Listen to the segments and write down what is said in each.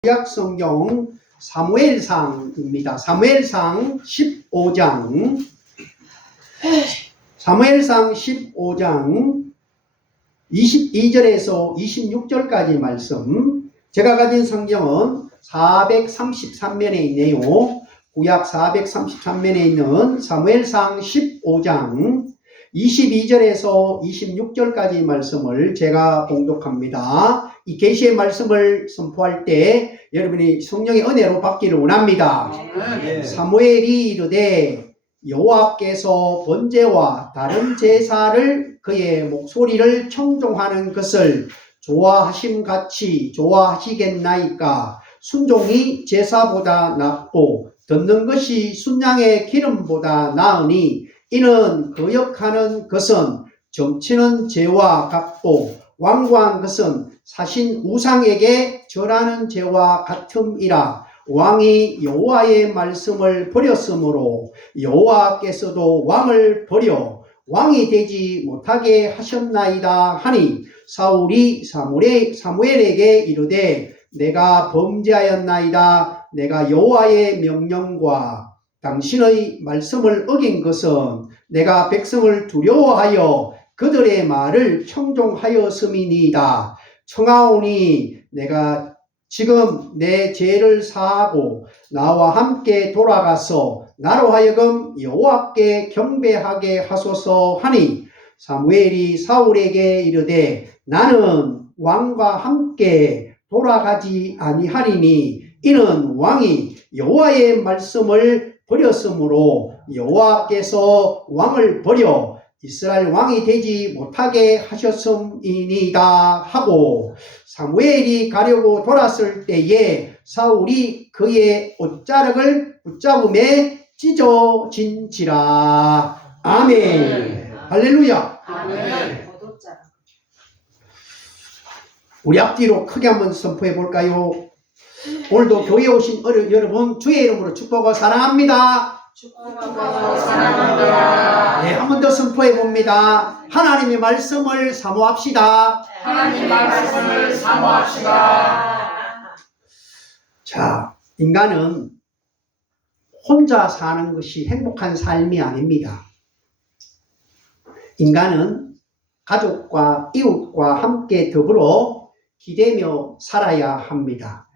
구약 성경 사무엘상입니다. 사무엘상 15장 22절에서 26절까지 말씀. 제가 가진 성경은 433면에 있네요. 구약 433면에 있는 사무엘상 15장 22절에서 26절까지 말씀을 제가 봉독합니다. 이 계시의 말씀을 선포할 때 여러분이 성령의 은혜로 받기를 원합니다. 네. 사무엘이 이르되 여호와께서 번제와 다른 제사를 그의 목소리를 청종하는 것을 좋아하심같이 좋아하시겠나이까. 순종이 제사보다 낫고 듣는 것이 순양의 기름보다 나으니 이는 거역하는 것은 점치는 죄와 같고 완고한 것은 사신 우상에게 절하는 죄와 같음이라. 왕이 여호와의 말씀을 버렸으므로 여호와께서도 왕을 버려 왕이 되지 못하게 하셨나이다 하니, 사울이 사무엘에게 이르되 내가 범죄하였나이다. 내가 여호와의 명령과 당신의 말씀을 어긴 것은 내가 백성을 두려워하여 그들의 말을 청종하였음이니이다. 청하오니 내가 지금 내 죄를 사하고 나와 함께 돌아가서 나로 하여금 여호와께 경배하게 하소서 하니, 사무엘이 사울에게 이르되 나는 왕과 함께 돌아가지 아니하리니 이는 왕이 여호와의 말씀을 버렸으므로 여호와께서 왕을 버려 이스라엘 왕이 되지 못하게 하셨음이니이다 하고, 사무엘이 가려고 돌았을 때에 사울이 그의 옷자락을 붙잡음에 찢어진지라. 아멘. 할렐루야. 아멘. 우리 앞뒤로 크게 한번 선포해 볼까요? 오늘도 교회에 오신 여러분 주의 이름으로 축복하고 사랑합니다. 축복하고 사랑합니다. 네, 한 번 더 선포해 봅니다. 하나님의 말씀을 사모합시다. 하나님의 말씀을 사모합시다. 자, 인간은 혼자 사는 것이 행복한 삶이 아닙니다. 인간은 가족과 이웃과 함께 더불어 기대며 살아야 합니다.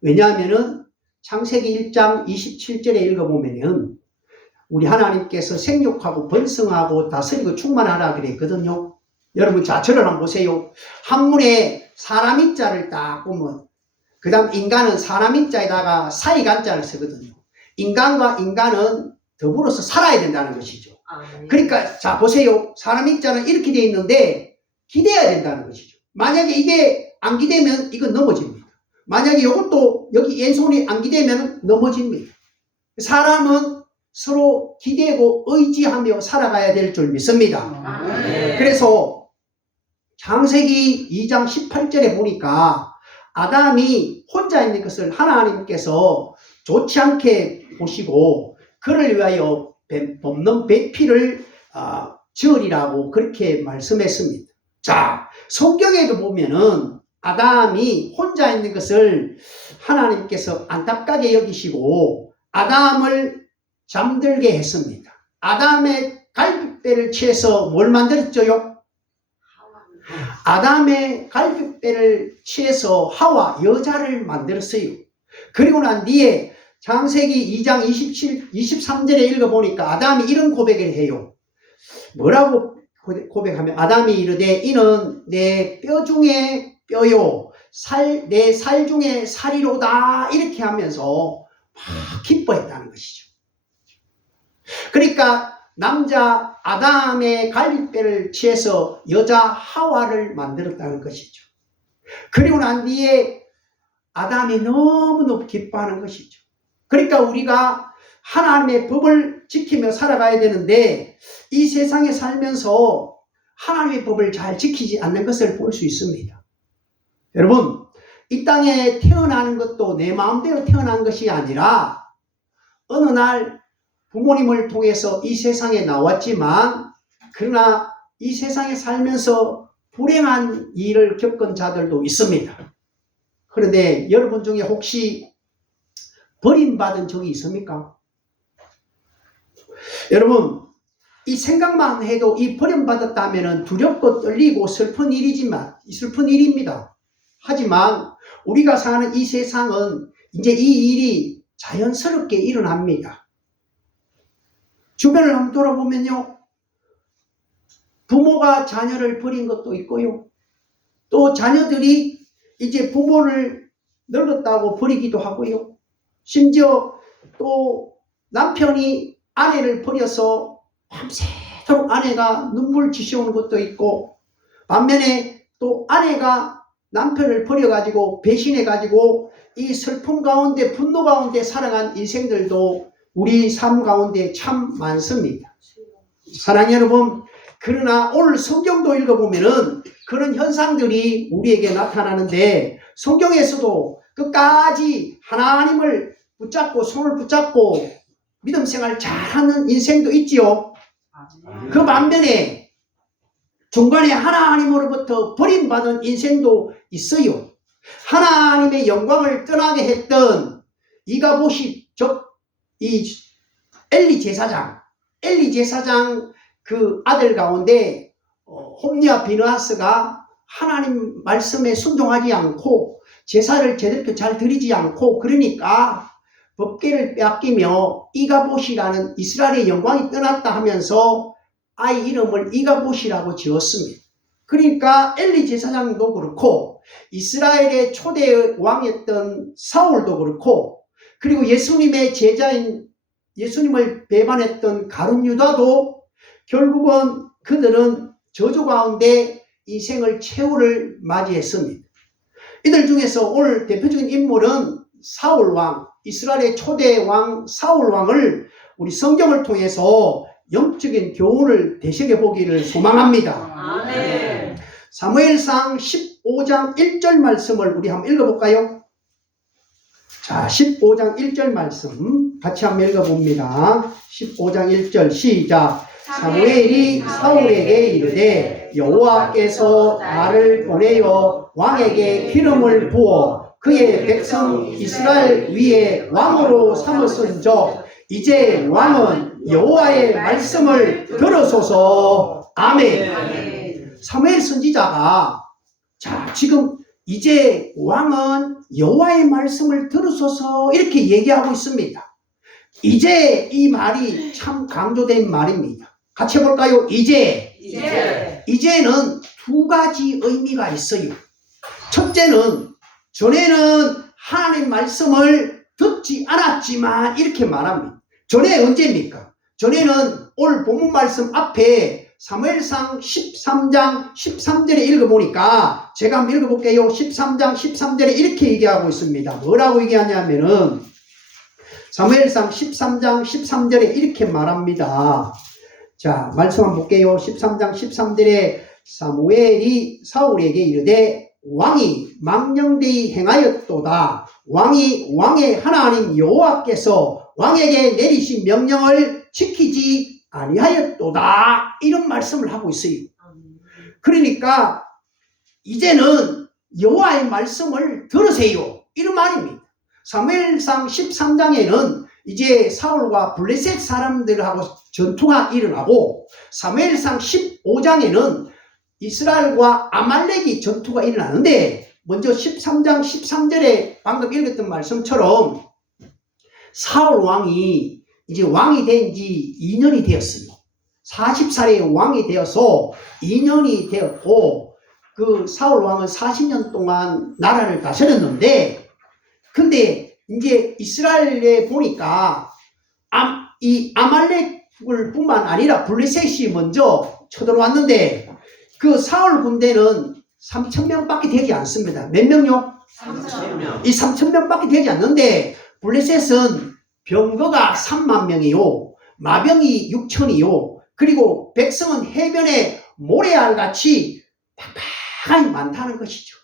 왜냐하면은 창세기 1장 27절에 읽어보면은 우리 하나님께서 생육하고 번성하고 다스리고 충만하라 그랬거든요. 여러분 자처를 한번 보세요. 한문에 사람이 자를 딱 보면 그 다음 인간은 사람이 자에다가 사이간 자를 쓰거든요. 인간과 인간은 더불어서 살아야 된다는 것이죠. 그러니까 자 보세요. 사람이 자는 이렇게 되어 있는데 기대야 된다는 것이죠. 만약에 이게 안 기대면 이건 넘어집니다. 만약에 이것도 여기 왼손이 안 기대면 넘어집니다. 사람은 서로 기대고 의지하며 살아가야 될 줄 믿습니다. 그래서 창세기 2장 18절에 보니까 아담이 혼자 있는 것을 하나님께서 좋지 않게 보시고 그를 위하여 돕는 배필을 지으리라고 그렇게 말씀했습니다. 자, 성경에도 보면은 아담이 혼자 있는 것을 하나님께서 안타깝게 여기시고 아담을 잠들게 했습니다. 아담의 갈빗배를 취해서 뭘 만들었죠요? 아담의 갈빗배를 취해서 하와 여자를 만들었어요. 그리고 난 뒤에 창세기 2장 23절에 읽어보니까 아담이 이런 고백을 해요. 뭐라고 고백하면 아담이 이르되 이는 내 뼈 중에 뼈요 내 살 중에 살이로다 이렇게 하면서 막 기뻐했다는 것이죠. 그러니까 남자 아담의 갈빗배를 취해서 여자 하와를 만들었다는 것이죠. 그리고 난 뒤에 아담이 너무너무 기뻐하는 것이죠. 그러니까 우리가 하나님의 법을 지키며 살아가야 되는데 이 세상에 살면서 하나님의 법을 잘 지키지 않는 것을 볼 수 있습니다. 여러분, 이 땅에 태어나는 것도 내 마음대로 태어난 것이 아니라 어느 날 부모님을 통해서 이 세상에 나왔지만 그러나 이 세상에 살면서 불행한 일을 겪은 자들도 있습니다. 그런데 여러분 중에 혹시 버림받은 적이 있습니까? 여러분, 이 생각만 해도 이 버림받았다면 두렵고 떨리고 슬픈 일입니다. 하지만 우리가 사는 이 세상은 이제 이 일이 자연스럽게 일어납니다. 주변을 한번 돌아보면요. 부모가 자녀를 버린 것도 있고요. 또 자녀들이 이제 부모를 늙었다고 버리기도 하고요. 심지어 또 남편이 아내를 버려서 밤새도록 아내가 눈물 지셔오는 것도 있고, 반면에 또 아내가 남편을 버려가지고 배신해가지고 이 슬픔 가운데 분노 가운데 살아간 인생들도 우리 삶 가운데 참 많습니다. 사랑하는 여러분, 그러나 오늘 성경도 읽어보면은 그런 현상들이 우리에게 나타나는데, 성경에서도 끝까지 하나님을 붙잡고 손을 붙잡고 믿음 생활 잘하는 인생도 있지요. 그 반면에 중간에 하나님으로부터 버림받은 인생도 있어요. 하나님의 영광을 떠나게 했던 이가봇이 이 엘리 제사장 그 아들 가운데 홈리와 비느하스가 하나님 말씀에 순종하지 않고 제사를 제대로 잘 드리지 않고, 그러니까 법궤를 빼앗기며 이가봇이라는 이스라엘의 영광이 떠났다 하면서 아이 이름을 이가봇이라고 지었습니다. 그러니까 엘리 제사장도 그렇고 이스라엘의 초대 왕이었던 사울도 그렇고, 그리고 예수님의 제자인 예수님을 배반했던 가룟 유다도 결국은 그들은 저주 가운데 인생을 최후를 맞이했습니다. 이들 중에서 오늘 대표적인 인물은 사울왕, 이스라엘의 초대 왕 사울왕을 우리 성경을 통해서 영적인 교훈을 되새겨 보기를 소망합니다. 아멘. 사무엘상 15장 1절 말씀을 우리 한번 읽어볼까요? 자, 15장 1절 말씀 같이 한번 읽어봅니다. 15장 1절 시작. 사무엘이 사울에게 이르되 여호와께서 나를 보내어 왕에게 기름을 부어 그의 백성 이스라엘 위에 왕으로 삼으선즉 이제 왕은 여호와의 말씀을 들으소서. 아멘. 사무엘 선지자가 자 지금 이제 왕은 여호와의 말씀을 들으소서 이렇게 얘기하고 있습니다. 이제 이 말이 참 강조된 말입니다. 같이 해볼까요? 이제는 두 가지 의미가 있어요. 첫째는 전에는 하나님 말씀을 듣지 않았지만 이렇게 말합니다. 전에 언제입니까? 전에는 오늘 본문 말씀 앞에 사무엘상 13장 13절에 읽어보니까 제가 한번 읽어볼게요. 13장 13절에 이렇게 얘기하고 있습니다. 뭐라고 얘기하냐면은 사무엘상 13장 13절에 이렇게 말합니다. 자, 말씀 한번 볼게요. 13장 13절에 사무엘이 사울에게 이르되 왕이 망령되이 행하였도다. 왕의 하나님 여호와께서 왕에게 내리신 명령을 지키지 아니하였도다. 이런 말씀을 하고 있어요. 그러니까 이제는 여호와의 말씀을 들으세요. 이런 말입니다. 사무엘상 13장에는 이제 사울과 블레셋 사람들하고 전투가 일어나고, 사무엘상 15장에는 이스라엘과 아말렉이 전투가 일어나는데, 먼저 13장 13절에 방금 읽었던 말씀처럼 사울 왕이 이제 왕이 된 지 2년이 되었어요. 40살에 왕이 되어서 2년이 되었고, 그 사울 왕은 40년 동안 나라를 다스렸는데, 근데 이제 이스라엘에 보니까 이 아말렉을 뿐만 아니라 블레셋이 먼저 쳐들어왔는데, 그 사울 군대는 3,000명밖에 되지 않습니다. 몇 명요? 3,000명. 이 3,000명밖에 되지 않는데 병거가 3만 명이요, 마병이 6천이요, 그리고 백성은 해변에 모래알같이 팍팍하게 많다는 것이죠.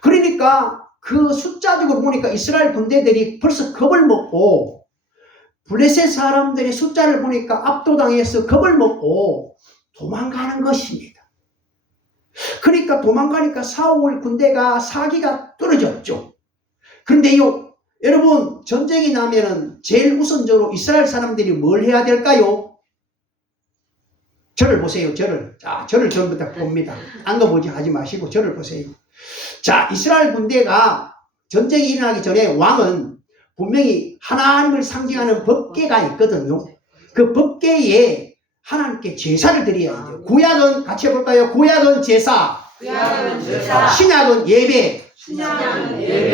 그러니까 그 숫자적으로 보니까 이스라엘 군대들이 벌써 겁을 먹고, 블레셋 사람들의 숫자를 보니까 압도당해서 겁을 먹고 도망가는 것입니다. 그러니까 도망가니까 사울 군대가 사기가 떨어졌죠. 그런데요, 여러분, 전쟁이 나면은 제일 우선적으로 이스라엘 사람들이 뭘 해야 될까요? 저를 보세요, 저를. 자, 저를 전부 다 봅니다. 딴 거 보지 하지 마시고 저를 보세요. 자, 이스라엘 군대가 전쟁이 일어나기 전에 왕은 분명히 하나님을 상징하는 법궤가 있거든요. 그 법궤에 하나님께 제사를 드려야 돼요. 구약은 같이 해볼까요? 구약은 제사, 신약은 예배.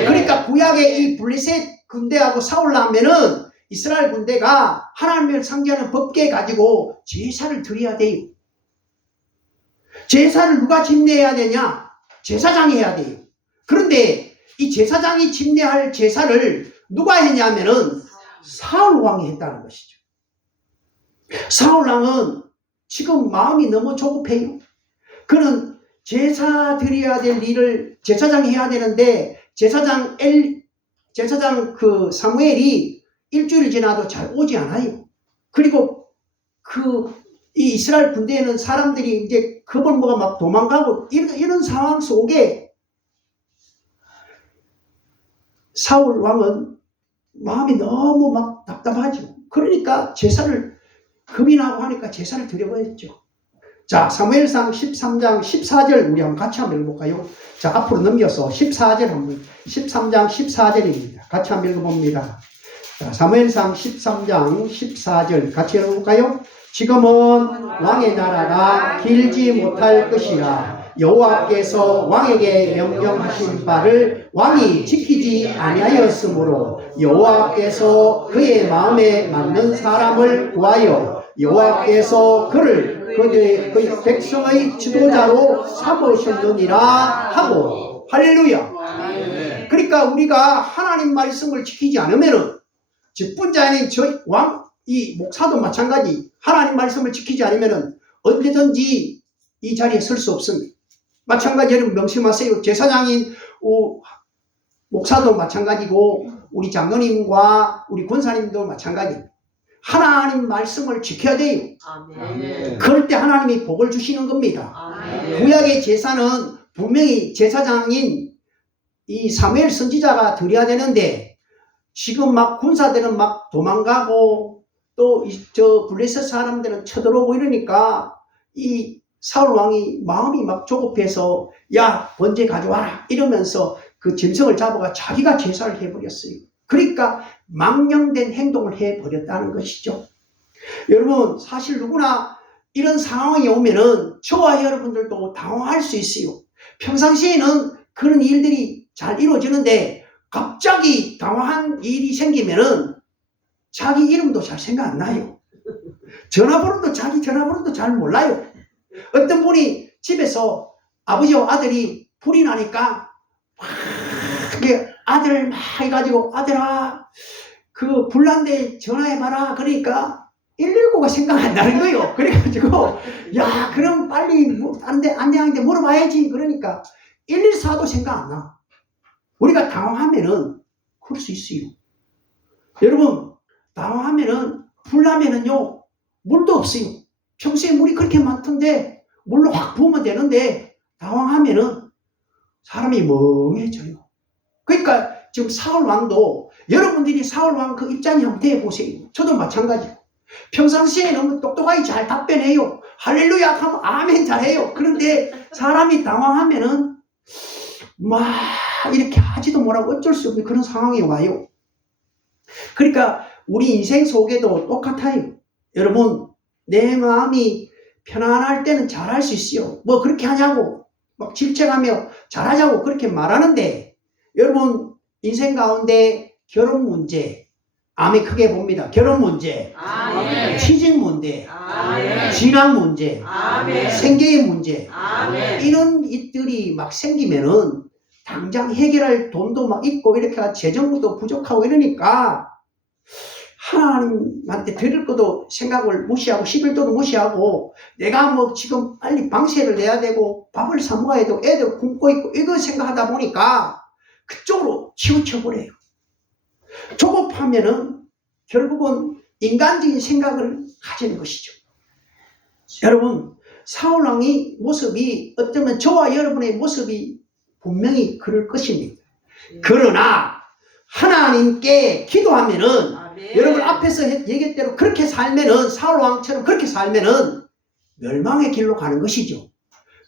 그러니까 구약의 이 블레셋 군대하고 싸우려면은 이스라엘 군대가 하나님을 상징하는 법궤 가지고 제사를 드려야 돼요. 제사를 누가 집례해야 되냐? 제사장이 해야 돼요. 그런데 이 제사장이 집례할 제사를 누가 했냐면은 사울 왕이 했다는 것이죠. 사울 왕은 지금 마음이 너무 조급해요. 그는 제사 드려야 될 일을 제사장이 해야 되는데 제사장 그 사무엘이 일주일 지나도 잘 오지 않아요. 그리고 이 이스라엘 군대에는 사람들이 이제 겁을 먹어 막 도망가고 이런 상황 속에 사울 왕은 마음이 너무 막 답답하죠. 그러니까 제사를 겁이 나고 하니까 제사를 드려버렸죠. 자, 사무엘상 13장 14절 우리 한번 같이 한번 읽어볼까요? 자, 앞으로 넘겨서 14절 한번 13장 14절입니다. 같이 한번 읽어봅니다. 자, 사무엘상 13장 14절 같이 읽어볼까요? 지금은 왕의 나라가 길지 못할 것이라 여호와께서 왕에게 명령하신 바를 왕이 지키지 아니하였으므로 여호와께서 그의 마음에 맞는 사람을 구하여 여호와께서 그를 그의 백성의 지도자로 삼으셨느니라 하고. 할렐루야. 그러니까 우리가 하나님 말씀을 지키지 않으면은 직분자인 이 목사도 마찬가지 하나님 말씀을 지키지 않으면은 언제든지 이 자리에 설 수 없습니다. 마찬가지 여러분 명심하세요. 제사장인 목사도 마찬가지고 우리 장로님과 우리 권사님도 마찬가지입니다. 하나님 말씀을 지켜야 돼요. 아멘. 그럴 때 하나님이 복을 주시는 겁니다. 아멘. 구약의 제사는 분명히 제사장인 이 사무엘 선지자가 드려야 되는데 지금 막 군사들은 막 도망가고 또 저 블레셋 사람들은 쳐들어오고 이러니까 이 사울 왕이 마음이 막 조급해서 야 번제 가져와라 이러면서 그 짐승을 잡아가 자기가 제사를 해버렸어요. 그러니까 망령된 행동을 해버렸다는 것이죠. 여러분 사실 누구나 이런 상황이 오면은 저와 여러분들도 당황할 수 있어요. 평상시에는 그런 일들이 잘 이루어지는데 갑자기 당황한 일이 생기면은 자기 이름도 잘 생각 안 나요. 자기 전화번호도 잘 몰라요. 어떤 분이 집에서 아버지와 아들이 불이 나니까 막 아들 막 해가지고 아들아 그 불난데 전화해봐라. 그러니까 119가 생각 안 나는 거예요. 그래가지고 야 그럼 빨리 안대한테 물어봐야지. 그러니까 114도 생각 안 나. 우리가 당황하면은 그럴 수 있어요. 여러분 당황하면은 불나면은요 물도 없어요. 평소에 물이 그렇게 많던데 물로 확 부으면 되는데 당황하면은 사람이 멍해져요. 그러니까 지금 사울 왕도 여러분들이 사울 왕 그 입장에 한번 대해보세요. 저도 마찬가지고 평상시에 너무 똑똑하게 잘 답변해요. 할렐루야 하면 아멘 잘해요. 그런데 사람이 당황하면은 막 이렇게 하지도 못하고 어쩔 수 없는 그런 상황이 와요. 그러니까 우리 인생 속에도 똑같아요. 여러분 내 마음이 편안할 때는 잘할 수 있어요. 뭐 그렇게 하냐고 막 질책하며 잘하자고 그렇게 말하는데 여러분 인생 가운데 결혼 문제 아멘 크게 봅니다. 결혼 문제, 아멘. 취직 문제, 아멘. 진학 문제, 아멘. 생계의 문제 아멘. 이런 일들이 막 생기면은 당장 해결할 돈도 막 있고 이렇게 재정도 부족하고 이러니까 하나님한테 드릴 것도 생각을 무시하고 11조도 무시하고 내가 뭐 지금 빨리 방세를 내야 되고 밥을 사 먹어야 되고 애들 굶고 있고 이거 생각하다 보니까 그쪽으로 치우쳐버려요. 조급하면은 결국은 인간적인 생각을 가지는 것이죠. 여러분 사울왕의 모습이 어쩌면 저와 여러분의 모습이 분명히 그럴 것입니다. 그러나 하나님께 기도하면은 아멘. 여러분 앞에서 얘기한 대로 그렇게 살면은 사울 왕처럼 그렇게 살면은 멸망의 길로 가는 것이죠.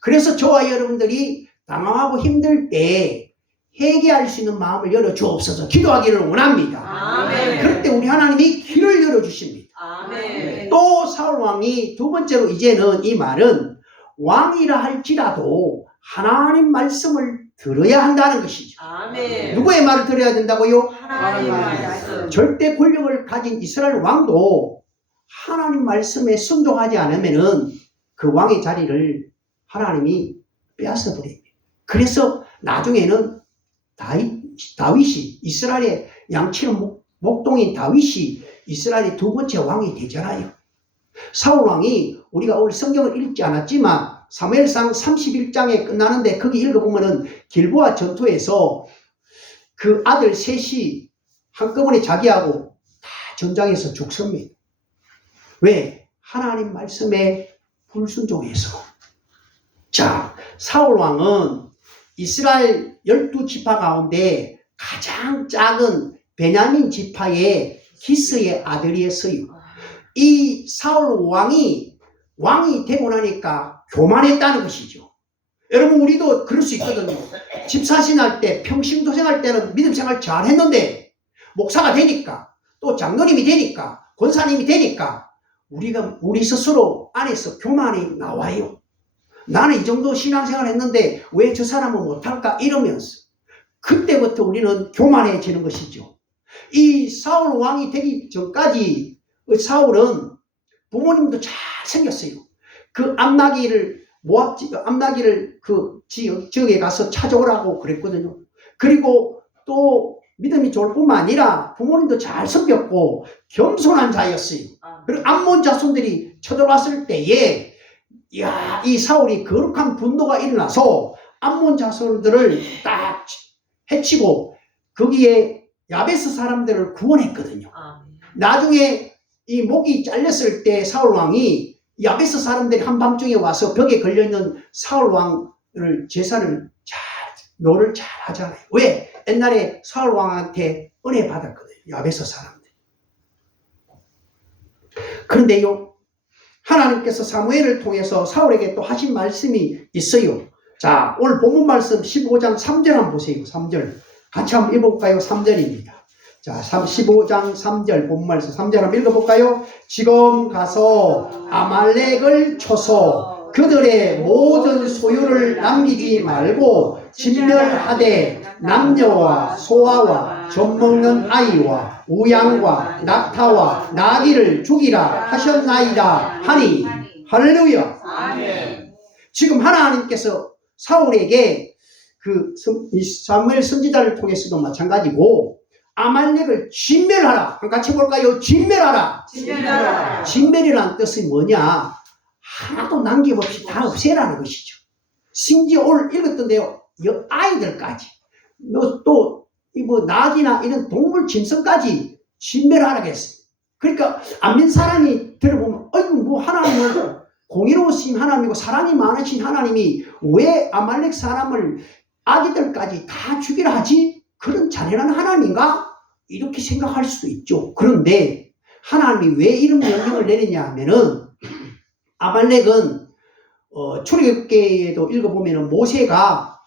그래서 저와 여러분들이 당황하고 힘들 때 회개할 수 있는 마음을 열어 주옵소서 기도하기를 원합니다. 아멘. 그럴 때 우리 하나님이 길을 열어 주십니다. 아멘. 또 사울 왕이 두 번째로 이제는 이 말은 왕이라 할지라도 하나님 말씀을 들어야 한다는 것이죠. 아멘. 누구의 말을 들어야 된다고요? 하나님의 말씀. 절대 권력을 가진 이스라엘 왕도 하나님 말씀에 순종하지 않으면은 그 왕의 자리를 하나님이 빼앗아 버립니다. 그래서 나중에는 다윗이 이스라엘의 양치는 목동인 다윗이 이스라엘의 두 번째 왕이 되잖아요. 사울 왕이 우리가 오늘 성경을 읽지 않았지만 사무엘상 31장에 끝나는데 거기 읽어보면은 길보아 전투에서 그 아들 셋이 한꺼번에 자기하고 다 전장에서 죽습니다. 왜? 하나님 말씀에 불순종해서. 자, 사울 왕은 이스라엘 12지파 가운데 가장 작은 베냐민 지파의 기스의 아들이었어요. 이 사울 왕이 되고 나니까 교만했다는 것이죠. 여러분 우리도 그럴 수 있거든요. 집사신할 때 평신도생할 때는 믿음생활 잘 했는데 목사가 되니까 또 장로님이 되니까 권사님이 되니까 우리 스스로 안에서 교만이 나와요. 나는 이 정도 신앙생활 했는데 왜 저 사람은 못할까 이러면서 그때부터 우리는 교만해지는 것이죠. 이 사울 왕이 되기 전까지 사울은 부모님도 잘 생겼어요. 그 암나기를 그 지역에 가서 찾아오라고 그랬거든요. 그리고 또 믿음이 좋을 뿐만 아니라 부모님도 잘 섬겼고 겸손한 자였어요. 그리고 암몬 자손들이 쳐들어왔을 때에 이 사울이 거룩한 분노가 일어나서 암몬 자손들을 딱 해치고 거기에 야베스 사람들을 구원했거든요. 나중에 이 목이 잘렸을 때 사울 왕이 야베스 사람들이 한밤중에 와서 벽에 걸려있는 사울 왕을 제사를 묘를 잘 하잖아요. 왜? 옛날에 사울 왕한테 은혜 받았거든요. 야베스 사람들. 그런데요, 하나님께서 사무엘을 통해서 사울에게 또 하신 말씀이 있어요. 자, 오늘 본문 말씀 15장 3절 한번 보세요. 3절. 같이 한번 읽어볼까요? 3절입니다. 자, 15장 3절 본문 말씀 3절 한번 읽어볼까요? 지금 가서 아말렉을 쳐서 그들의 모든 소유를 남기지 말고 진멸하되 남녀와 소아와 젖먹는 아이와 우양과 낙타와 나귀를 죽이라 하셨나이다 하니 할렐루야. 아멘. 지금 하나님께서 사울에게 사무엘 선지자를 통해서도 마찬가지고 아말렉을 진멸하라. 같이 볼까요? 진멸하라. 진멸하라. 진멸이라는 뜻이 뭐냐? 하나도 남김없이 다 없애라는 것이죠. 심지어 오늘 읽었던데요. 아이들까지 또 낙이나 이런 동물 짐승까지 진멸하라고 했어요. 그러니까 안 믿는 사람이 들어보면 뭐 하나님은 공의로우신 하나님이고 사랑이 많으신 하나님이 왜 아말렉 사람을 아기들까지 다 죽이라 하지? 그런 잔인한 하나님인가? 이렇게 생각할 수도 있죠. 그런데 하나님이 왜 이런 명령을 내리냐 하면은 아말렉은 출애굽기에도 읽어보면은 모세가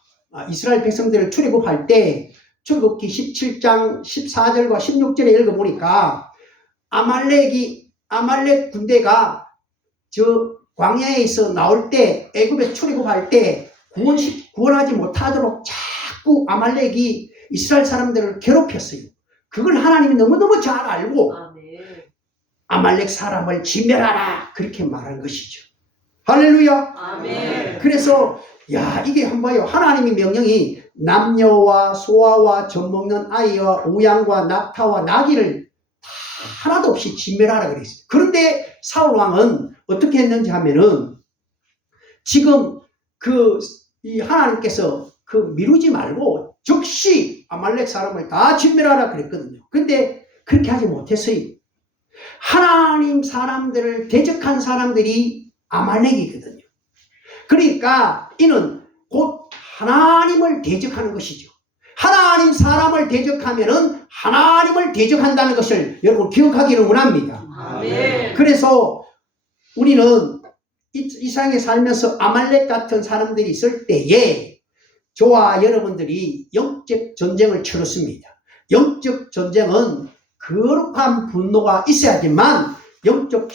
이스라엘 백성들을 출애굽할 때 출애굽기 17장 14절과 16절에 읽어보니까 아말렉 군대가 저 광야에서 나올 때 애굽에 출애굽할 때 구원하지 못하도록 자꾸 아말렉이 이스라엘 사람들을 괴롭혔어요. 그걸 하나님이 너무너무 잘 알고 아말렉 사람을 진멸하라 그렇게 말한 것이죠. 할렐루야. 아멘. 그래서 이게 한번 봐요. 하나님의 명령이 남녀와 소아와 젖먹는 아이와 우양과 낙타와 나귀를 하나도 없이 진멸하라 그랬어요. 그런데 사울 왕은 어떻게 했는지 하면은 지금 이 하나님께서 미루지 말고 즉시 아말렉 사람을 다 진멸하라 그랬거든요. 근데 그렇게 하지 못했어요. 하나님 사람들을 대적한 사람들이 아말렉이거든요. 그러니까 이는 곧 하나님을 대적하는 것이죠. 하나님 사람을 대적하면은 하나님을 대적한다는 것을 여러분 기억하기를 원합니다. 아멘. 그래서 우리는 이 세상에 살면서 아말렉 같은 사람들이 있을 때에 저와 여러분들이 영적 전쟁을 치렀습니다. 영적 전쟁은 거룩한 분노가 있어야지만 영적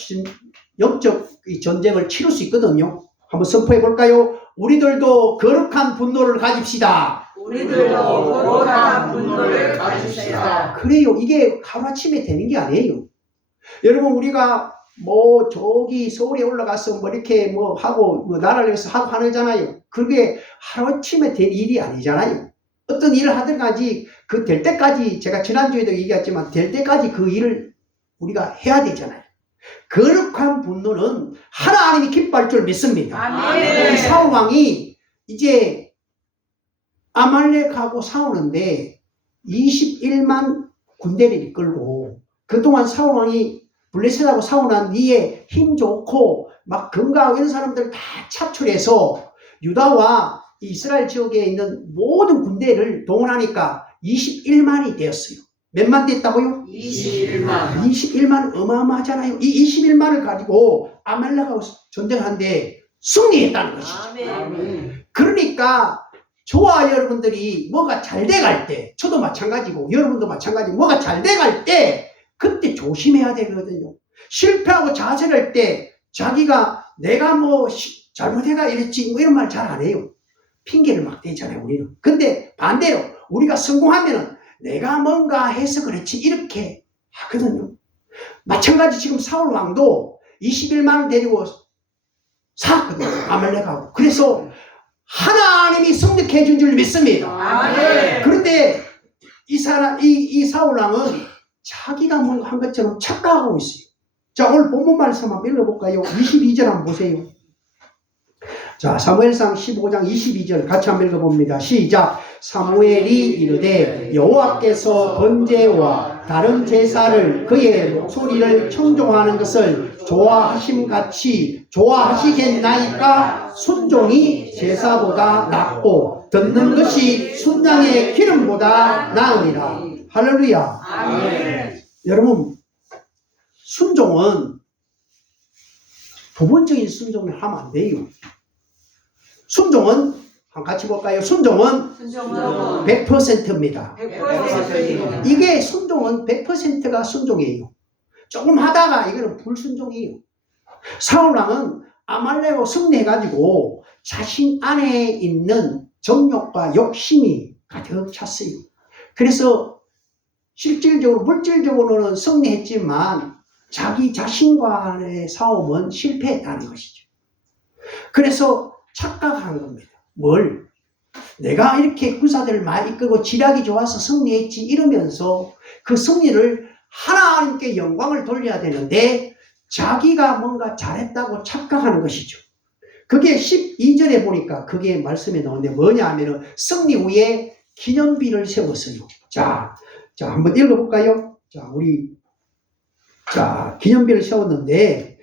전쟁을 치를 수 있거든요. 한번 선포해 볼까요? 우리들도 거룩한 분노를 가집시다. 우리들도 거룩한 분노를 가집시다. 그래요. 이게 하루아침에 되는 게 아니에요. 여러분, 우리가 저기 서울에 올라가서 이렇게 하고 나라를 위해서 하고 하잖아요. 그게 하루아침에 될 일이 아니잖아요. 어떤 일을 하든 간지 그 될 때까지, 제가 지난주에도 얘기했지만 될 때까지 그 일을 우리가 해야 되잖아요. 거룩한 분노는 하나님이 기뻐할 줄 믿습니다. 아멘. 사울 왕이 이제 아말렉하고 싸우는데 21만 군대를 이끌고, 그동안 사울 왕이 블레셋하고 싸우고 난 뒤에 힘 좋고 막 건강하고 이런 사람들 다 차출해서 유다와 이스라엘 지역에 있는 모든 군대를 동원하니까 21만이 되었어요. 몇만 됐다고요? 21만. 21만 어마어마하잖아요. 이 21만을 가지고 아말렉하고 전쟁하는데 승리했다는 것이죠. 아멘. 그러니까 저와 여러분들이 뭐가 잘 돼갈 때, 저도 마찬가지고 여러분도 마찬가지고 뭐가 잘 돼갈 때 그때 조심해야 되거든요. 실패하고 자살할 때 자기가 내가 잘못해가 이랬지 이런 말 잘 안 해요. 핑계를 막 대잖아요, 우리는. 근데 반대로 우리가 성공하면은 내가 뭔가 해서 그렇지 이렇게 하거든요. 마찬가지 지금 사울 왕도 21만을 데리고 샀거든요, 아말렉하고. 그래서 하나님이 승리해 준 줄 믿습니다. 아멘. 그런데 이 사울 왕은 자기가 뭔가 한 것처럼 착각하고 있어요. 자, 오늘 본문 말씀 한번 읽어볼까요? 22절 한번 보세요. 자, 사무엘상 15장 22절 같이 한번 읽어봅니다. 시작. 사무엘이 이르되 여호와께서 번제와 다른 제사를 그의 목소리를 청종하는 것을 좋아하심같이 좋아하시겠나이까? 순종이 제사보다 낫고 듣는 것이 순장의 기름보다 나으니라. 할렐루야. 아멘. 여러분, 순종은 부분적인 순종을 하면 안 돼요. 순종은 같이 볼까요? 순종은 순종은 100%입니다. 100%입니다. 이게 순종은 100%가 순종이에요. 조금 하다가 이거는 불순종이에요. 사울왕은 아말렉으로 승리해가지고 자신 안에 있는 정욕과 욕심이 가득 찼어요. 그래서 실질적으로 물질적으로는 승리했지만 자기 자신과의 싸움은 실패했다는 것이죠. 그래서 착각한 겁니다. 뭘? 내가 이렇게 군사들을 많이 이끌고 지략이 좋아서 승리했지 이러면서 그 승리를 하나님께 영광을 돌려야 되는데 자기가 뭔가 잘했다고 착각하는 것이죠. 그게 12절에 보니까 그게 말씀에 나오는데 뭐냐 하면은 승리 후에 기념비를 세웠어요. 자, 한번 읽어볼까요? 기념비를 세웠는데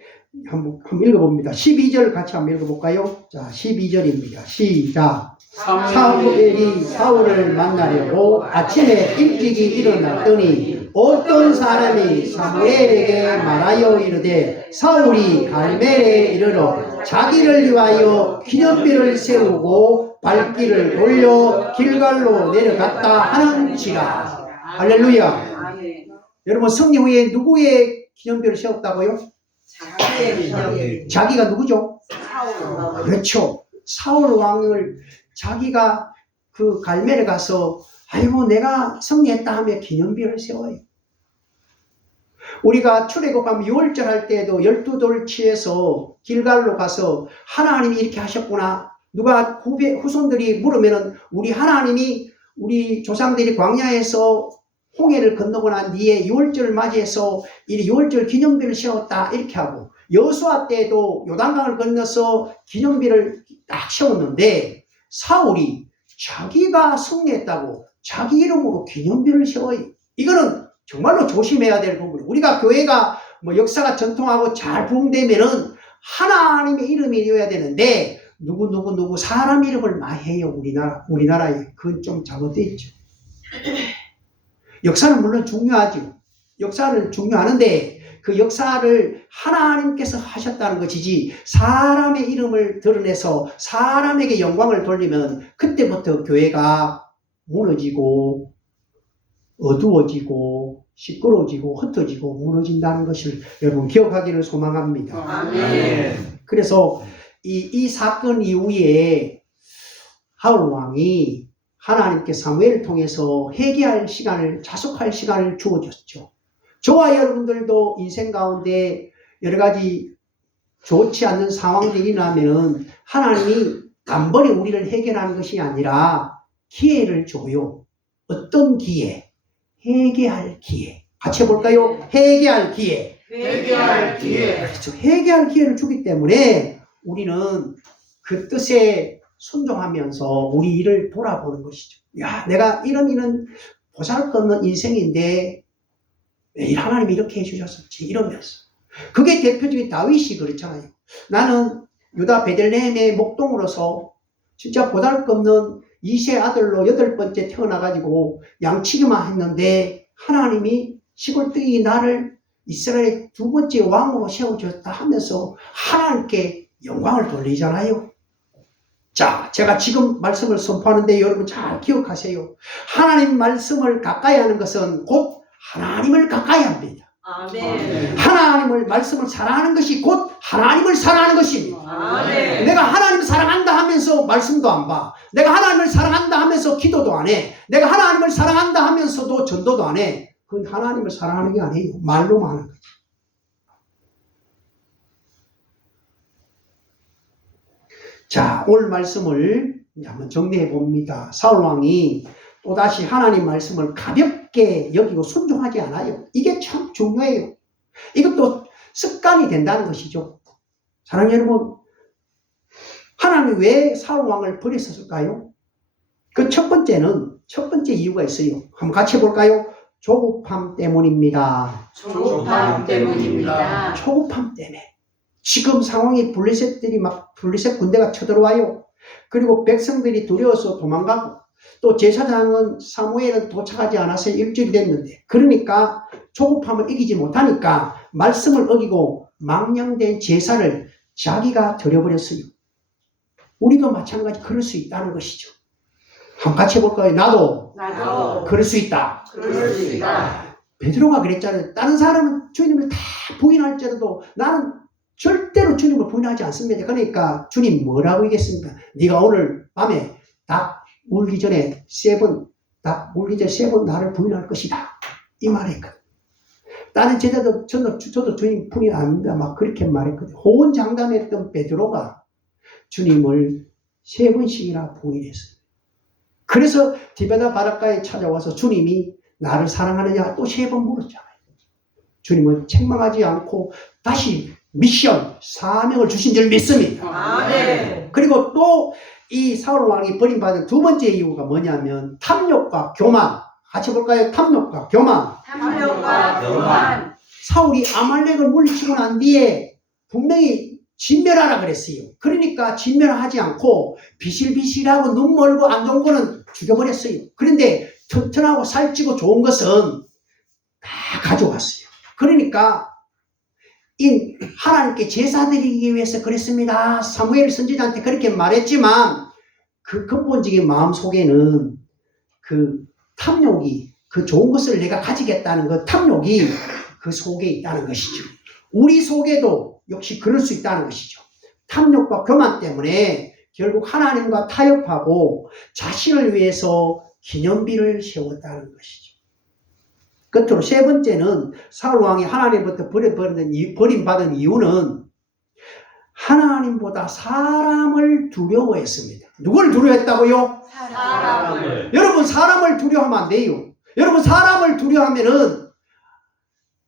한번 읽어봅니다. 12절 같이 한번 읽어볼까요? 자, 12절입니다. 시작. 사무엘이 사울을 만나려고 아침에 일찍이 일어났더니 어떤 사람이 사무엘에게 말하여 이르되 사울이 갈멜에 이르러 자기를 위하여 기념비를 세우고 발길을 돌려 길갈로 내려갔다 하는지라. 할렐루야. 여러분, 승리 후에 누구의 기념비를 세웠다고요? 자기가 누구죠? 그렇죠. 사울 왕을 자기가 그 갈멜에 가서 아이고 내가 승리했다 하며 기념비를 세워요. 우리가 출애굽하면 6월절 할 때에도 12돌 치에서 길갈로 가서 하나님이 이렇게 하셨구나. 누가 후손들이 물으면은 우리 하나님이 우리 조상들이 광야에서 홍해를 건너고 난 뒤에 6월절을 맞이해서 이 6월절 기념비를 세웠다 이렇게 하고, 여호수아 때도 요단강을 건너서 기념비를 딱 세웠는데 사울이 자기가 승리했다고 자기 이름으로 기념비를 세워요. 이거는 정말로 조심해야 될 부분. 우리가 교회가 역사가 전통하고 잘 부흥되면은 하나님의 이름이 되어야 되는데 누구 사람 이름을 많이 해요. 우리나라에. 그건 좀 잘못되어 있죠. 역사는 물론 중요하죠. 역사는 중요하는데 그 역사를 하나님께서 하셨다는 것이지 사람의 이름을 드러내서 사람에게 영광을 돌리면 그때부터 교회가 무너지고 어두워지고 시끄러워지고 흩어지고 무너진다는 것을 여러분 기억하기를 소망합니다. 아멘. 그래서 이 사건 이후에 하울 왕이 하나님께 사무엘을 통해서 회개할 시간을, 자숙할 시간을 주어줬죠. 저와 여러분들도 인생 가운데 여러 가지 좋지 않는 상황들이 나면은 하나님이 단번에 우리를 해결하는 것이 아니라 기회를 줘요. 어떤 기회? 회개할 기회. 같이 해볼까요? 회개할 기회. 회개할 기회. 그렇죠. 회개할 기회를 주기 때문에 우리는 그 뜻에 순종하면서 우리 일을 돌아보는 것이죠. 야, 내가 이런 보잘것없는 인생인데 왜 하나님이 이렇게 해주셨었지 이러면서. 그게 대표적인 다윗이 그렇잖아요. 나는 유다 베들레헴의 목동으로서 진짜 보잘것없는 2세 아들로 8번째 태어나가지고 양치기만 했는데 하나님이 시골뜨기 나를 이스라엘의 2번째 왕으로 세워줬다 하면서 하나님께 영광을 돌리잖아요. 자, 제가 지금 말씀을 선포하는데 여러분 잘 기억하세요. 하나님 말씀을 가까이 하는 것은 곧 하나님을 가까이 합니다. 아멘. 하나님을 말씀을 사랑하는 것이 곧 하나님을 사랑하는 것입니다. 아멘. 내가 하나님을 사랑한다 하면서 말씀도 안 봐. 내가 하나님을 사랑한다 하면서 기도도 안 해. 내가 하나님을 사랑한다 하면서도 전도도 안 해. 그건 하나님을 사랑하는 게 아니에요. 말로만 하는 거지. 자, 오늘 말씀을 한번 정리해 봅니다. 사울 왕이 또다시 하나님 말씀을 가볍게 여기고 순종하지 않아요. 이게 참 중요해요. 이것도 습관이 된다는 것이죠. 사랑하는 여러분, 하나님이 왜 사울 왕을 버렸을까요? 그 첫 번째 이유가 있어요. 한번 같이 해볼까요? 조급함 때문입니다. 조급함 때문입니다. 조급함 때문에. 지금 상황이 블레셋 군대가 쳐들어와요. 그리고 백성들이 두려워서 도망가고 또 제사장은 사무엘은 도착하지 않아서 일주일이 됐는데 그러니까 조급함을 이기지 못하니까 말씀을 어기고 망령된 제사를 자기가 드려버렸어요. 우리도 마찬가지 그럴 수 있다는 것이죠. 한번 같이 해볼까요? 나도 그럴 수 있다. 그럴 수 있다. 베드로가 그랬잖아요. 다른 사람은 주님을 다 부인할지라도 나는 절대로 주님을 부인하지 않습니다. 그러니까 주님 뭐라고 얘기했습니까? 네가 오늘 밤에 닭 울기 전에 세 번 나를 부인할 것이다. 이 말했거든. 다른 제자도 저도 주님 부인 안 합니다. 막 그렇게 말했거든. 호언장담했던 베드로가 주님을 3번씩이나 부인했어요. 그래서 디베다 바닷가에 찾아와서 주님이 나를 사랑하느냐 또 3번 물었잖아요. 주님은 책망하지 않고 다시 미션, 사명을 주신 줄 믿습니다. 아멘. 그리고 또 이 사울 왕이 버림받은 두 번째 이유가 뭐냐면 탐욕과 교만. 같이 볼까요? 탐욕과 교만. 탐욕과 교만. 사울이 아말렉을 물리치고 난 뒤에 분명히 진멸하라 그랬어요. 그러니까 진멸하지 않고 비실비실하고 눈 멀고 안 좋은 거는 죽여버렸어요. 그런데 튼튼하고 살찌고 좋은 것은 다 가져갔어요. 그러니까 이 하나님께 제사 드리기 위해서 그랬습니다. 사무엘 선지자한테 그렇게 말했지만 그 근본적인 마음속에는 그 탐욕이 그 좋은 것을 내가 가지겠다는 그 탐욕이 그 속에 있다는 것이죠. 우리 속에도 역시 그럴 수 있다는 것이죠. 탐욕과 교만 때문에 결국 하나님과 타협하고 자신을 위해서 기념비를 세웠다는 것이죠. 끝으로 세 번째는 사울 왕이 하나님부터 버림받은 이유는 하나님보다 사람을 두려워했습니다. 누굴 두려워했다고요? 사람을. 여러분 사람을 두려워하면 안 돼요. 여러분 사람을 두려워하면은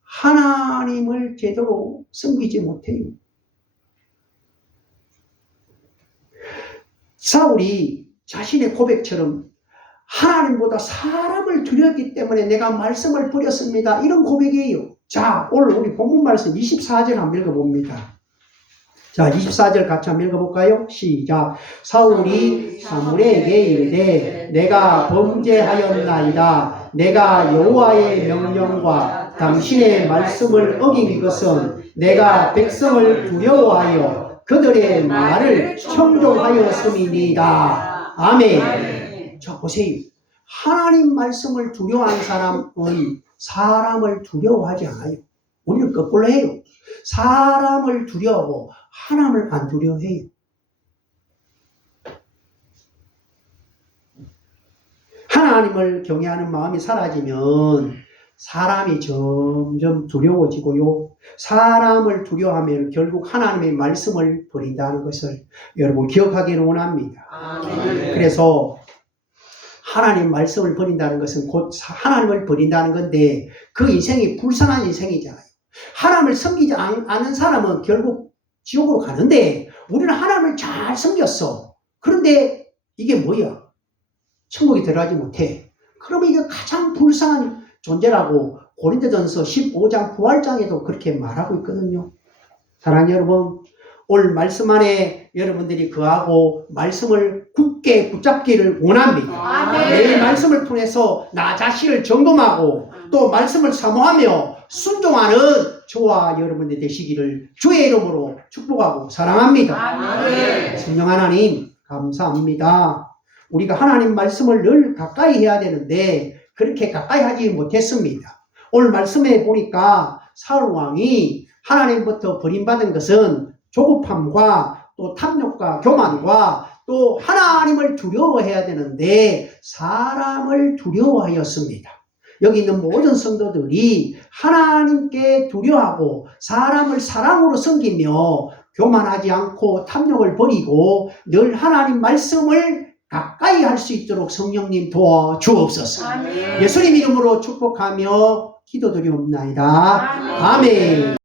하나님을 제대로 섬기지 못해요. 사울이 자신의 고백처럼 하나님보다 사람을 두려웠기 때문에 내가 말씀을 버렸습니다. 이런 고백이에요. 자, 오늘 우리 본문 말씀 24절 한번 읽어봅니다. 자, 24절 같이 한번 읽어볼까요? 시작. 사울이 사무엘에게 이르되 내가 범죄하였나이다. 내가 여호와의 명령과 당신의 말씀을 어긴 것은 내가 백성을 두려워하여 그들의 말을 청종하였음이니이다. 아멘. 자, 보세요. 하나님 말씀을 두려워하는 사람은 사람을 두려워하지 않아요. 오히려 거꾸로 해요. 사람을 두려워하고 하나님을 안 두려워해요. 하나님을 경외하는 마음이 사라지면 사람이 점점 두려워지고요. 사람을 두려워하면 결국 하나님의 말씀을 버린다는 것을 여러분 기억하기를 원합니다. 아멘. 그래서 하나님 말씀을 버린다는 것은 곧 하나님을 버린다는 건데 그 인생이 불쌍한 인생이잖아요. 하나님을 섬기지 않은 사람은 결국 지옥으로 가는데 우리는 하나님을 잘 섬겼어. 그런데 이게 뭐야? 천국에 들어가지 못해. 그러면 이게 가장 불쌍한 존재라고 고린도전서 15장 부활장에도 그렇게 말하고 있거든요. 사랑하는 여러분, 오늘 말씀 안에 여러분들이 거하고 말씀을 굳게 붙잡기를 원합니다. 아멘. 매일 말씀을 통해서 나 자신을 점검하고 또 말씀을 사모하며 순종하는 저와 여러분들 되시기를 주의 이름으로 축복하고 사랑합니다. 아멘. 성령 하나님 감사합니다. 우리가 하나님 말씀을 늘 가까이 해야 되는데 그렇게 가까이 하지 못했습니다. 오늘 말씀에 보니까 사울 왕이 하나님부터 버림받은 것은 조급함과 또 탐욕과 교만과 또 하나님을 두려워해야 되는데 사람을 두려워하였습니다. 여기 있는 모든 성도들이 하나님께 두려워하고 사람을 사랑으로 섬기며 교만하지 않고 탐욕을 버리고 늘 하나님 말씀을 가까이 할 수 있도록 성령님 도와주옵소서. 아멘. 예수님 이름으로 축복하며 기도드리옵나이다. 아멘.